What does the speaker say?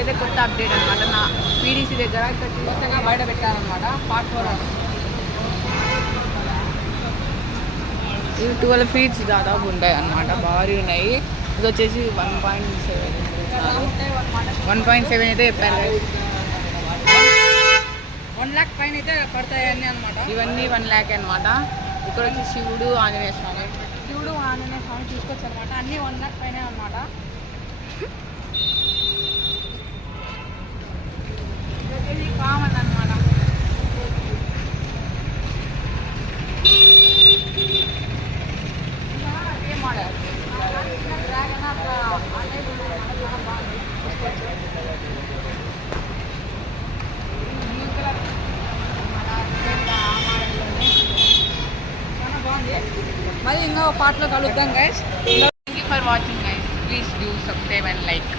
ఇదైతే కొత్త అప్డేట్ అనమాట నా పీడీసీ దగ్గర ఇక్కడ కొత్తగా బయట పెట్టారనమాట పార్ట్ 4 ఇవి 12 feet దాదాపు ఉంటాయి అన్నమాట, భారీ ఉన్నాయి. ఇది వచ్చేసి 1.7 అయితే చెప్పారు. 1 lakh పైన అయితే పడతాయని అనమాట. ఇవన్నీ 1 lakh అనమాట. ఇక్కడ వచ్చి శివుడు ఆంజనేయ స్వామి చూసుకోవచ్చు అనమాట. అన్నీ 1 lakh పైన అనమాట. కామన్ అనమాట. మళ్ళీ ఇంకో పాటలో కలుద్దాం guys. Thank you for watching guys. Please do subscribe and like.